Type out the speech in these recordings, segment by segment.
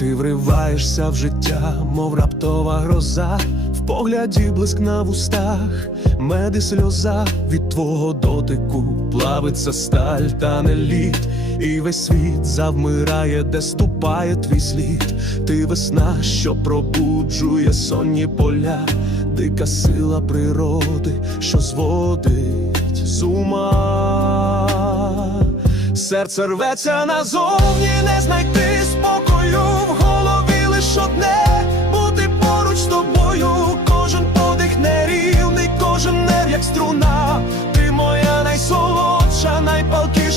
Ти вриваєшся в життя, мов раптова гроза, в погляді блиск на вустах, меди сльоза. Від твого дотику плавиться сталь та не лід, і весь світ завмирає, де ступає твій слід. Ти весна, що пробуджує сонні поля, дика сила природи, що зводить з ума. Серце рветься назовні, не знайти спокою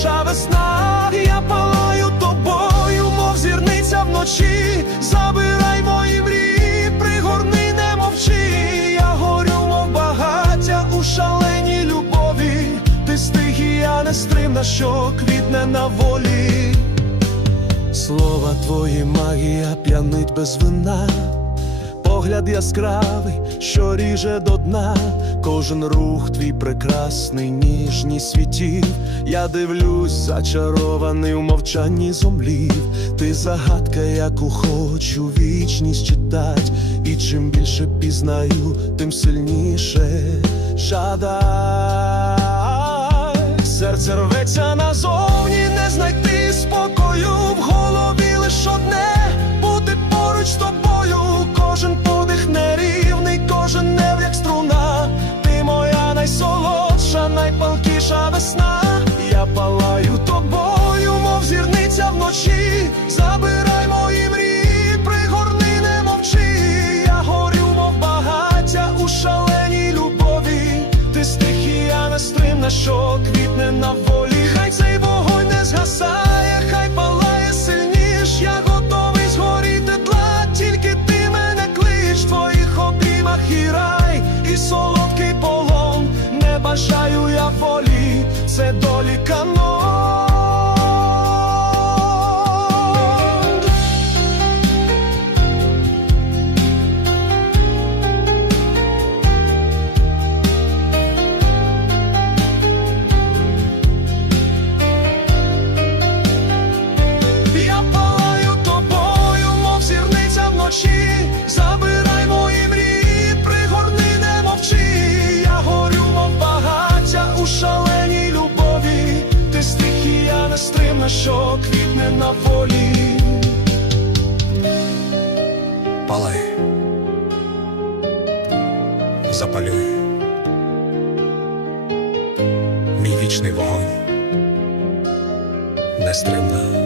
найпалкіша весна. Я палаю тобою, мов зірниця вночі. Забирай мої мрії, пригорни, не мовчи. Я горю, мов багаття у шаленій любові. Ти стихія нестримна, що квітне на волі. Слова твої магія п'янить без вина, погляд яскравий, що ріже до дна, кожен рух твій прекрасний, ніжні світів. Я дивлюсь, зачарований у мовчанні зумлів. Ти загадка, яку хочу вічність читать, і чим більше пізнаю, тим сильніше жадай. Нестримна, квітне на волі. Палай. Запалюй. Мій вічний вогонь. Нестримна